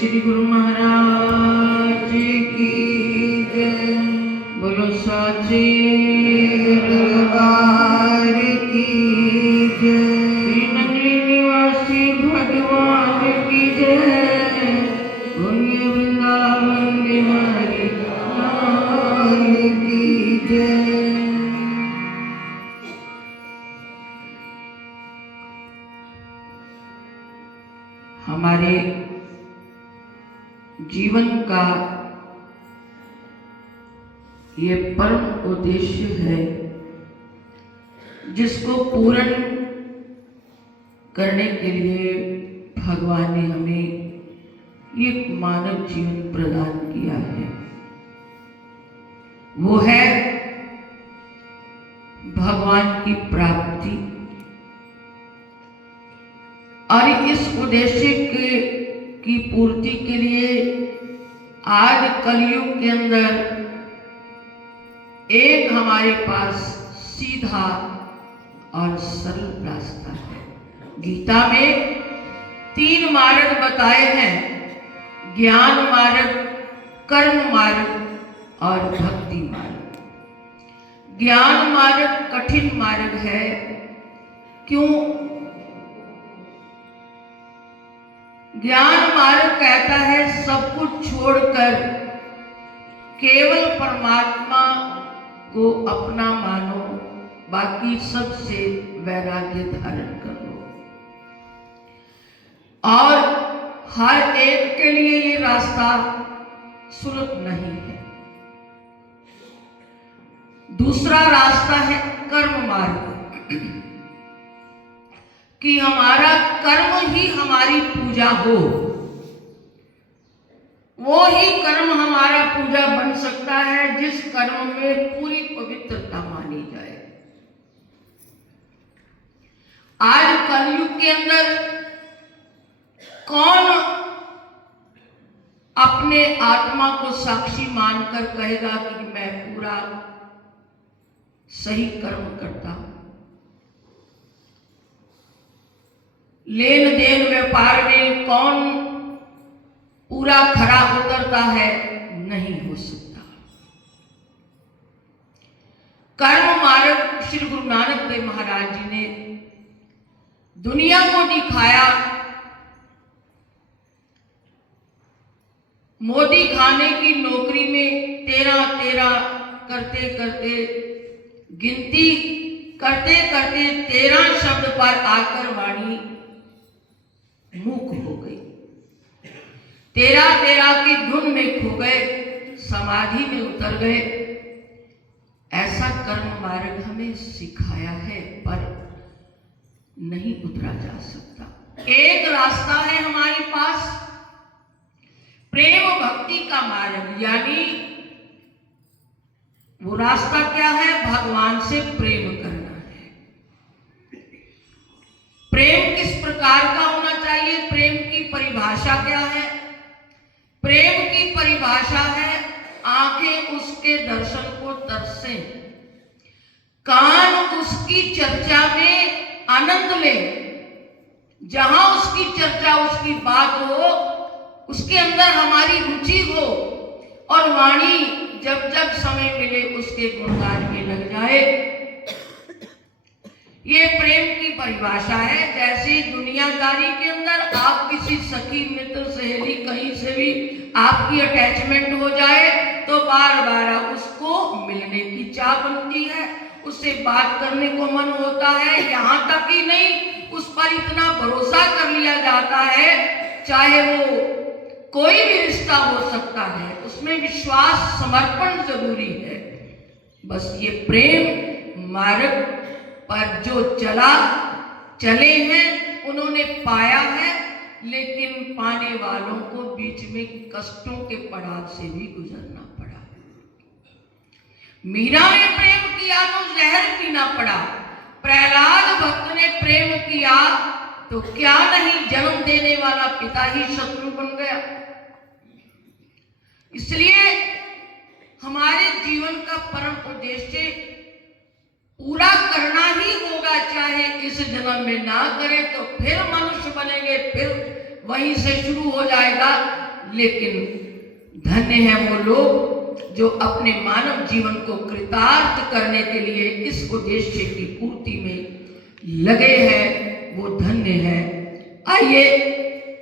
श्री गुरु महाराज की जय। बोलो साचे दरबार की जय। श्री नगरी निवासी भगवान की जय। बोलिए वृंदावन बिहारी लाल की जय। हमारे जीवन का ये परम उद्देश्य है जिसको पूर्ण करने के लिए भगवान ने हमें ये मानव जीवन प्रदान किया है। वो है भगवान की प्राप्ति। और इस उद्देश्य की पूर्ति के लिए आज कलयुग के अंदर एक हमारे पास सीधा और सरल रास्ता है। गीता में 3 मार्ग बताए हैं, ज्ञान मार्ग, कर्म मार्ग और भक्ति मार्ग। ज्ञान मार्ग कठिन मार्ग है। क्यों? ज्ञान मार्ग कहता है सब कुछ छोड़कर केवल परमात्मा को अपना मानो, बाकी सबसे वैराग्य धारण करो। और हर एक के लिए ये रास्ता सुलभ नहीं है। दूसरा रास्ता है कर्म मार्ग, कि हमारा कर्म ही हमारी पूजा हो। वो ही कर्म हमारा पूजा बन सकता है जिस कर्म में पूरी पवित्रता मानी जाए। आज कलयुग के अंदर कौन अपने आत्मा को साक्षी मानकर कहेगा कि मैं पूरा सही कर्म करता हूं? लेन देन व्यापार में कौन पूरा खरा उतरता है? नहीं हो सकता। कर्म मार्ग श्री गुरु नानक देव महाराज जी ने दुनिया को दिखाया। मोदी खाने की नौकरी में 13 करते करते गिनती करते करते 13 शब्द पर आकर वाणी मूक हो गई। 13 की धुन में खो गए, समाधि में उतर गए। ऐसा कर्म मार्ग हमें सिखाया है पर नहीं उतरा जा सकता। एक रास्ता है हमारे पास, प्रेम भक्ति का मार्ग। यानी वो रास्ता क्या है? भगवान से प्रेम करना है। प्रेम किस प्रकार का होना चाहिए? प्रेम की परिभाषा क्या है? प्रेम की परिभाषा है आंखें उसके दर्शन को तरसे, कान उसकी चर्चा में आनंद ले। जहां उसकी चर्चा, उसकी बात हो, उसके अंदर हमारी रुचि हो, और वाणी जब जब समय मिले उसके गुणगान में लग जाए। ये प्रेम की परिभाषा है। जैसे दुनियादारी के अंदर आप किसी सखी मित्र सहेली कहीं से भी आपकी अटैचमेंट हो जाए तो बार बार उसको मिलने की चाह बनती है, उससे बात करने को मन होता है। यहाँ तक ही नहीं, उस पर इतना भरोसा कर लिया जाता है, चाहे वो कोई भी रिश्ता हो सकता है, उसमें विश्वास समर्पण जरूरी है। बस ये प्रेम मार्ग पर जो चले हैं उन्होंने पाया है, लेकिन पाने वालों को बीच में कष्टों के पड़ाव से भी गुजरना पड़ा। मीरा ने प्रेम किया तो जहर पीना पड़ा। प्रहलाद भक्त ने प्रेम किया तो क्या नहीं, जन्म देने वाला पिता ही शत्रु बन गया। इसलिए हमारे जीवन का परम उद्देश्य पूरा करना ही होगा, चाहे इस जन्म में ना करें तो फिर मनुष्य बनेंगे, फिर वहीं से शुरू हो जाएगा लेकिन धन्य है वो लोग जो अपने मानव जीवन को कृतार्थ करने के लिए इस उद्देश्य की पूर्ति में लगे हैं, वो धन्य है। आइए,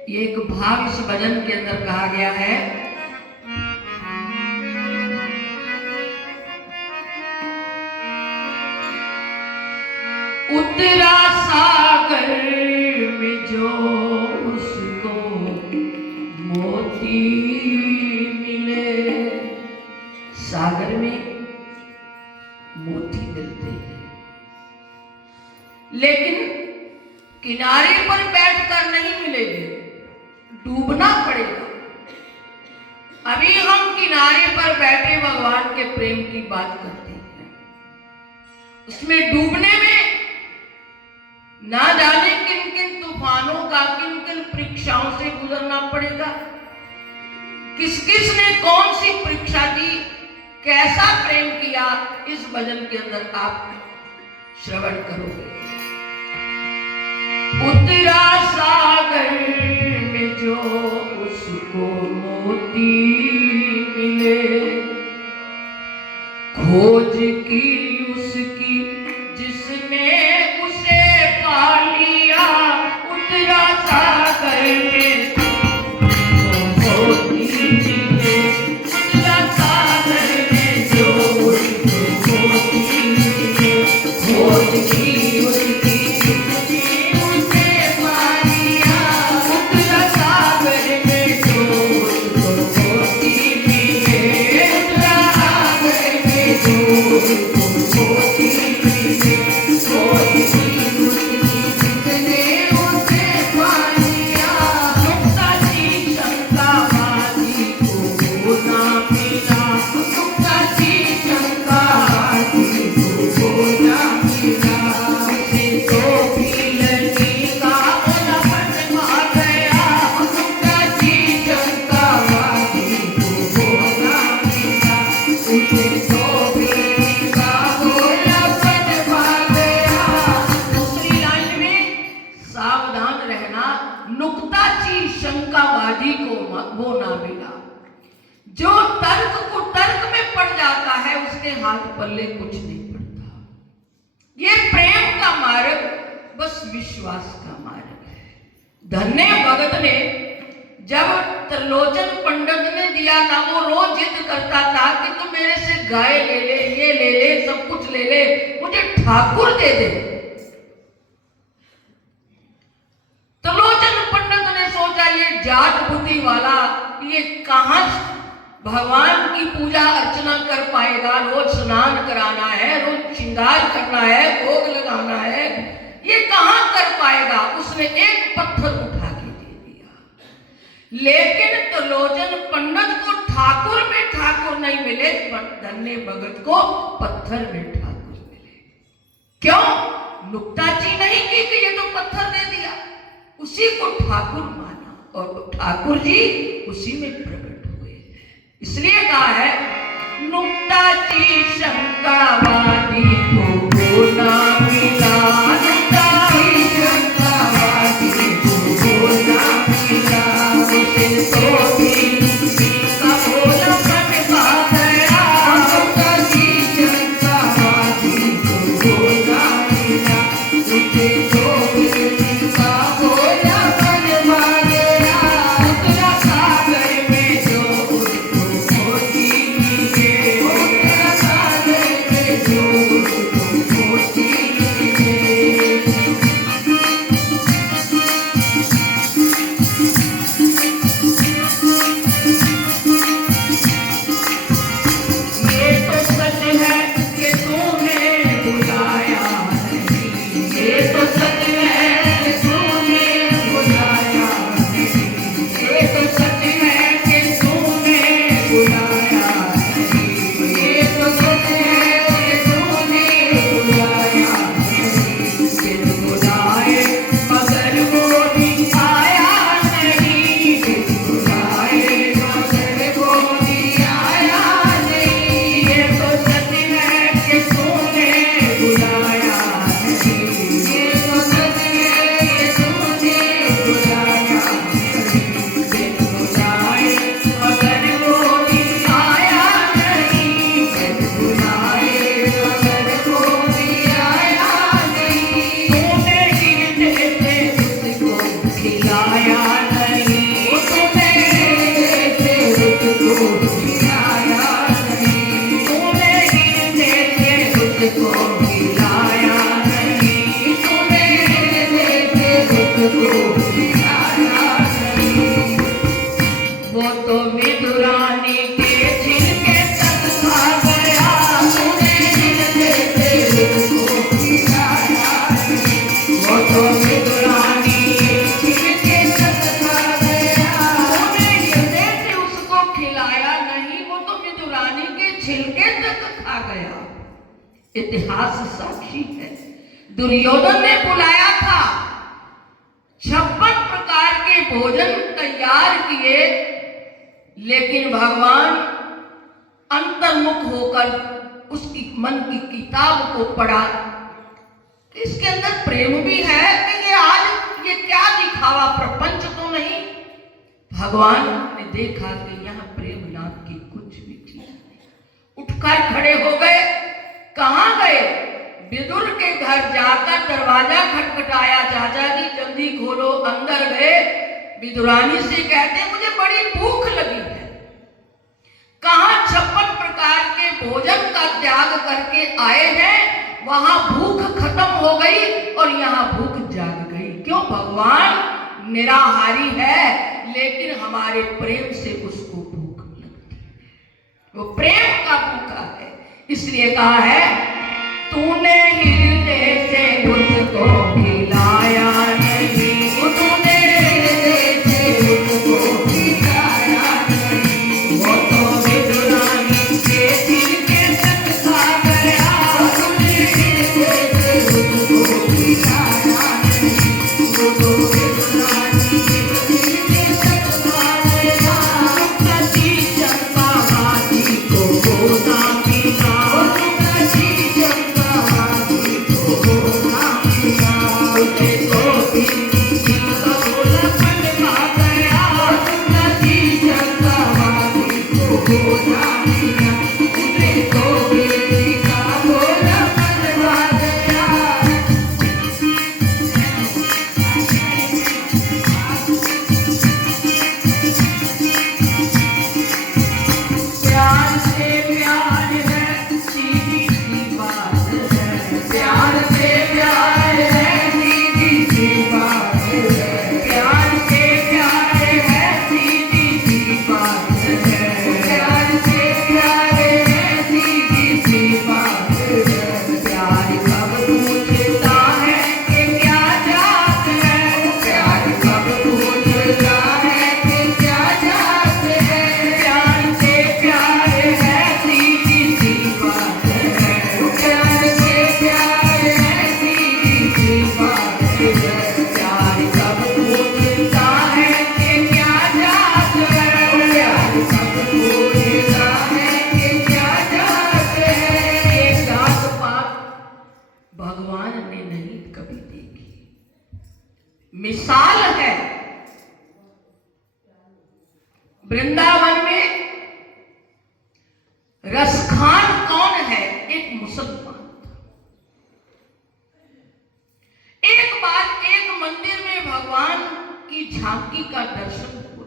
ये एक भाव इस भजन के अंदर कहा गया है। उतरा सागर में जो उसको मोती मिले, सागर में मोती मिलते हैं, लेकिन किनारे पर बैठकर नहीं मिलेगी, डूबना पड़ेगा। अभी हम किनारे पर बैठे भगवान के प्रेम की बात करते हैं, उसमें डूबने में ना जाने किन किन तूफानों का, किन किन परीक्षाओं से गुजरना पड़ेगा। किस किस ने कौन सी परीक्षा दी, कैसा प्रेम किया, इस भजन के अंदर आप श्रवण करोगे। उतरा सागर में जो उसको मोती मिले, खोज की उसकी जिसने उसे पा लिया। उतरा सागर में जो मोती मिले, उतरा सागर में जो उसको मोती मिले, खोज की उसकी शंकावादी को वो ना मिला। जो तर्क को तर्क में पड़ जाता है, उसके हाथ पल्ले कुछ नहीं पड़ता। ये प्रेम का मार्ग बस विश्वास का मार्ग है। धन्य भगत ने जब त्रिलोचन पंडित ने दिया था, वो रोज जिद करता था कि तू मेरे से गाय ले ले, ये ले ले, सब कुछ ले ले, मुझे ठाकुर दे दे। त्रिलोचन पंडित ने सोचा ये जाट बुद्धि वाला, ये कहां भगवान की पूजा अर्चना कर पाएगा। रोज स्नान कराना है, रोज श्रृंगार करना है, भोग लगाना है, ये कहां कर पाएगा। उसने एक पत्थर उठा के दे दिया। लेकिन त्रिलोचन पंडित को ठाकुर में ठाकुर नहीं मिले, धन्य भगत को पत्थर में ठाकुर मिले। क्यों? नुक्ताची नहीं की कि ये तो पत्थर दे दिया, उसी को ठाकुर माना और ठाकुर जी उसी में प्रकट हुए। इसलिए कहा है, नुक्ताची शंकावादी को ना मिला, नुक्ताची शंकावादी को ना मिला, उसे तो भी का बोला पट पा गया। नुक्ताची शंकावादी को ना मिला, उसे तो भी का बोला पट पा गया। उतरा सागर में जो उसको मोती मिले, उतरा सागर में जो उसको मोती छिलके तक खा गया। इतिहास साक्षी है। दुर्योधन ने बुलाया था, 56 प्रकार के भोजन तैयार किए, लेकिन भगवान अंतर्मुख होकर उसकी मन की किताब को पढ़ा कि इसके अंदर प्रेम भी है कि ये क्या दिखावा, प्रपंच तो नहीं। भगवान ने देखा कि यहाँ प्रेम नाम की कुछ भी चीज नहीं। उठकर खड़े हो गए। कहां गए? विदुर के घर जाकर दरवाजा खटखटाया, चाचा जी जल्दी खोलो। अंदर गए, विदुरानी से कहते मुझे बड़ी भूख लगी है। कहां 56 प्रकार के भोजन का त्याग करके आए हैं, वहां भूख खत्म हो गई और यहाँ भूख जाग गई। क्यों? भगवान निराहारी है, लेकिन हमारे प्रेम से उसको भूख लगती है। वो प्रेम का भूखा है। इसलिए कहा है, तूने हृदय से मुझको खिलाया नहीं, तूने हृदय से मुझको खिलाया नहीं। वो तो विदुरानी के दिल के तक खा गया, तूने हृदय से मुझको खिलाया नहीं। वो तो विदुरानी के दिल के तक खा गया, कभी चंपावती को गोदा पिला, कभी चंपावती को गोदा पिला। मुझे तो दिल का गोलापन खा गया, कभी चंपावती को गोदा पिला। मुझे तो दिल का गोलापन खा गया। प्यार से प्यार है, सीधी सी बात है। प्यार से प्यार है, सीधी सी बात है। प्यार से प्यार है, सीधी सी बात है। प्यार से प्यार है, सीधी सी बात है। प्यार कब पूछता है कि क्या जात है, प्यार कब पूछता है कि क्या जात है। प्यार से प्यार है, सीधी सी बात है। प्यार से प्यार है, सीधी सी बात है। प्यार कब पूछता है कि क्या जात है, प्यार कब पूछता है कि क्या जात है। ये जात पात भगवान ने नहीं कभी देखी। मिसाल है, वृंदावन में रसखान कौन है? एक मुसलमान था। एक बार एक मंदिर में भगवान की झांकी का दर्शन हुआ।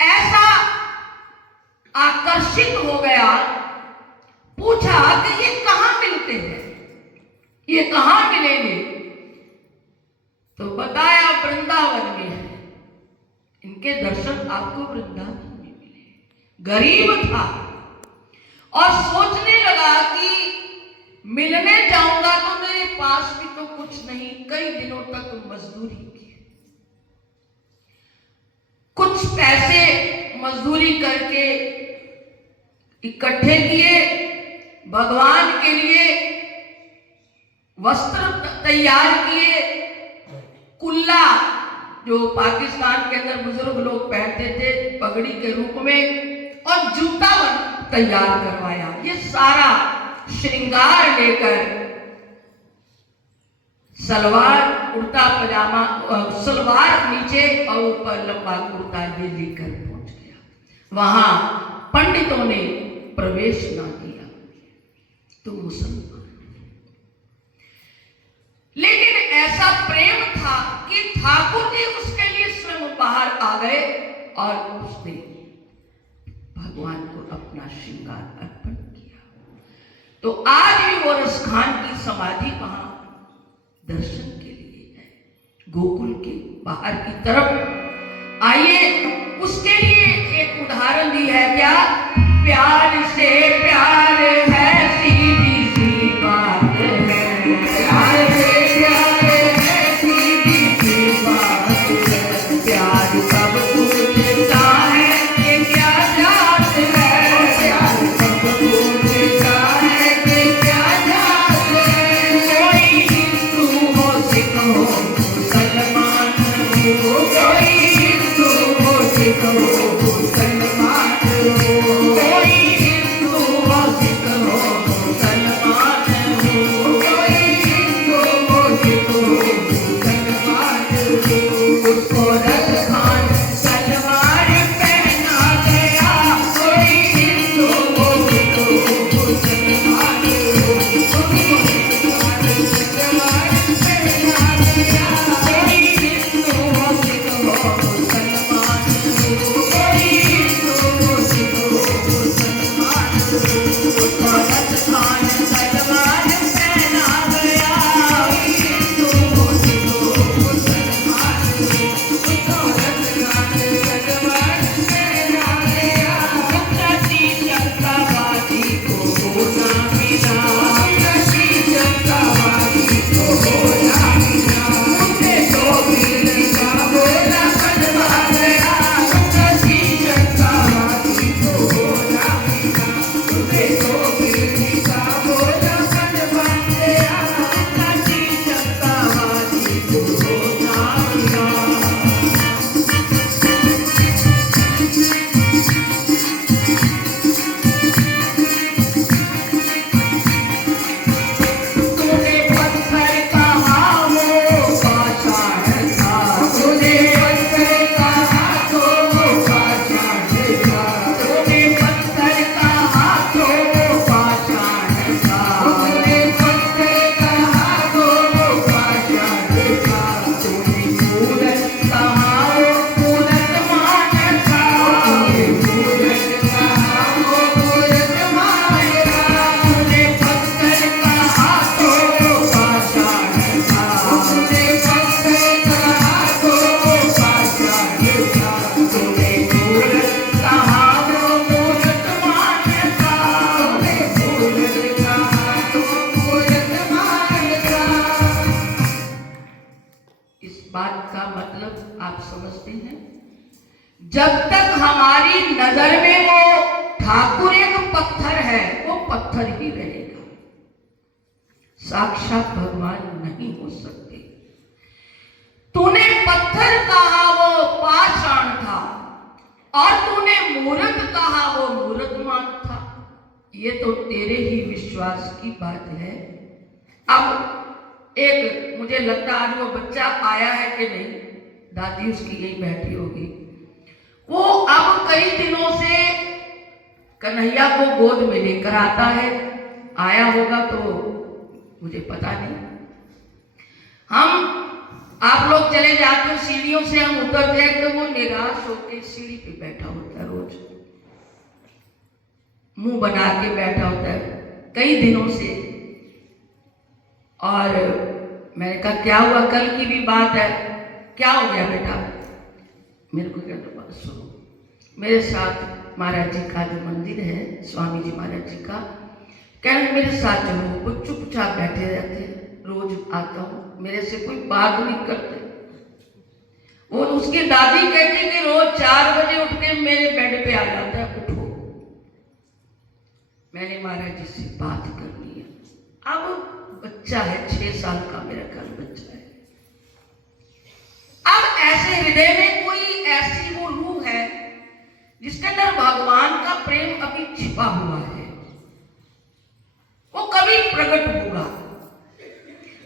ऐसा आकर्षित हो गया, पूछा कि ये कहां मिलते हैं, ये कहां मिलेंगे? तो बताया वृंदावन में है। इनके दर्शन आपको वृंदावन में मिले। गरीब था और सोचने लगा कि मिलने जाऊंगा तो मेरे पास भी तो कुछ नहीं। कई दिनों तक मजदूरी की, कुछ पैसे मजदूरी करके इकट्ठे किए, भगवान के लिए वस्त्र तैयार किए, कुल्ला जो पाकिस्तान के अंदर बुजुर्ग लोग पहनते थे पगड़ी के रूप में, और जूता तैयार करवाया। ये सारा श्रृंगार लेकर सलवार कुर्ता पजामा, सलवार नीचे और ऊपर लंबा कुर्ता ये लेकर पहुंच गया। वहां पंडितों ने प्रवेश ना किया तो मुसलमान। लेकिन ऐसा प्रेम था कि ठाकुर जी उसके लिए स्वयं बाहर आ गए और उसने भगवान को अपना श्रृंगार अर्पण किया। तो आज भी वो रसखान की समाधि वहां दर्शन के लिए है, गोकुल के बाहर की तरफ। आइए उसके लिए एक उदाहरण दी है। क्या? प्यार से प्यार है, सीधी सी बात है। प्यार से प्यार है, सीधी सी बात है। प्यार कब पूछता है कि क्या जात जब तक हमारी नजर में वो ठाकुर एक पत्थर है, वो पत्थर ही रहेगा, साक्षात भगवान नहीं हो सकते। तूने पत्थर कहा वो पाषाण था, और तूने मूर्त कहा वो मूर्तमान था। ये तो तेरे ही विश्वास की बात है। अब एक मुझे लगता आज वो बच्चा आया है कि नहीं, दादी उसकी यही बैठी होगी। वो अब कई दिनों से कन्हैया को गोद में लेकर आता है, आया होगा तो मुझे पता नहीं। आप लोग चले जाते हो सीढ़ियों से, हम उतरते हैं तो वो निराश होकर सीढ़ी पे बैठा होता है, रोज मुंह बना के बैठा होता है कई दिनों से। और मैंने कहा क्या हुआ, कल की भी बात है, क्या हो गया बेटा? मेरे को कहते सुनो, मेरे साथ महाराज जी का जो मंदिर है, स्वामी जी महाराज जी का, कहने मेरे साथ चलो। वो चुपचाप बैठे रहते, रोज आता हूँ, मेरे से कोई बात नहीं करते। वो उसकी दादी कहती कि रोज 4 बजे उठ के मेरे बेड पे आ जाता है, उठो। मैंने महाराज जी से बात करनी है। अब बच्चा है, 6 साल का मेरा कल बच्चा है। अब ऐसे हृदय में कोई ऐसी वो रूह है जिसके अंदर भगवान का प्रेम अभी छिपा हुआ है, वो कभी प्रकट होगा।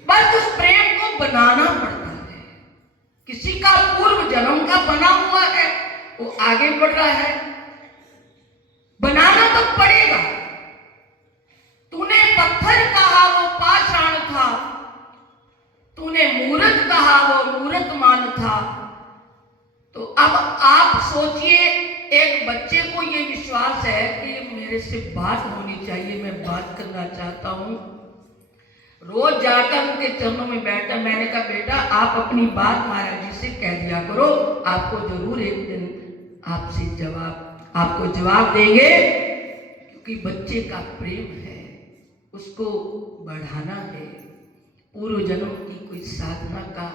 बस उस प्रेम को बनाना पड़ता है। किसी का पूर्व जन्म का बना हुआ है, वो आगे बढ़ रहा है, बनाना तो पड़ेगा। तूने पत्थर कहा वो पाषाण था, तूने मूर्त कहा वो मूर्तमान था। तो अब आप सोचिए, एक बच्चे को ये विश्वास है कि मेरे से बात होनी चाहिए, मैं बात करना चाहता हूं। रोज जाकर उनके चरणों में बैठा। मैंने कहा बेटा आप अपनी बात महाराज जी से कह दिया करो, आपको जरूर एक दिन आपको जवाब देंगे। क्योंकि बच्चे का प्रेम है, उसको बढ़ाना है, पूर्व जन्म की कोई साधना का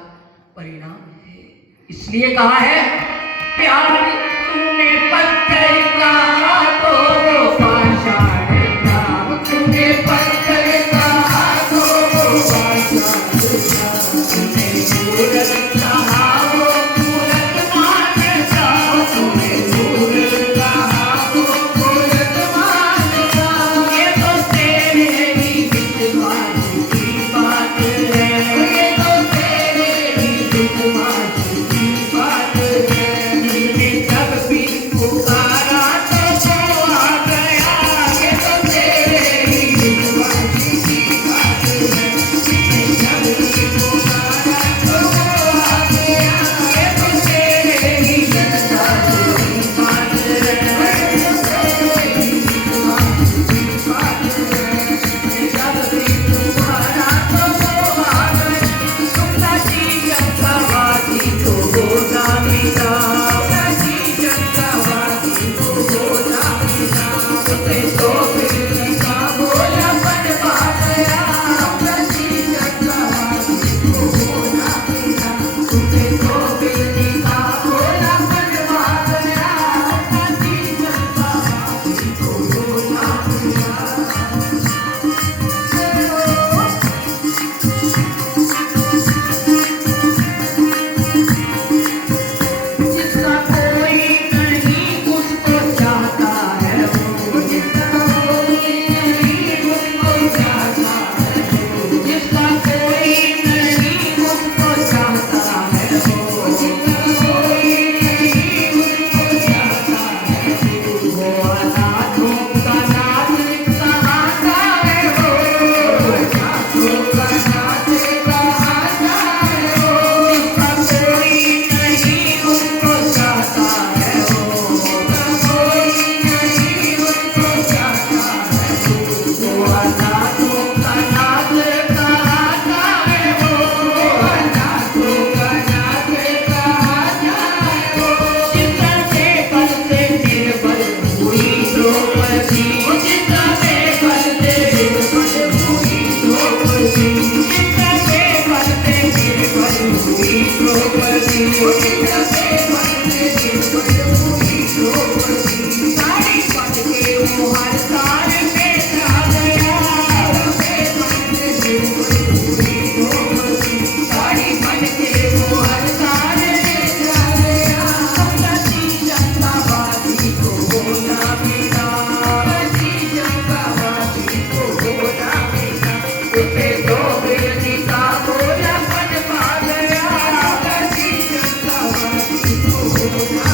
परिणाम है। इसलिए कहा है प्यार तूने पत्थर कहा तो वो पाषाण था, तूने पत्थर कहा तो वो पाषाण था, तूने मूर्त कहा वो मूर्तमान था, तूने सुना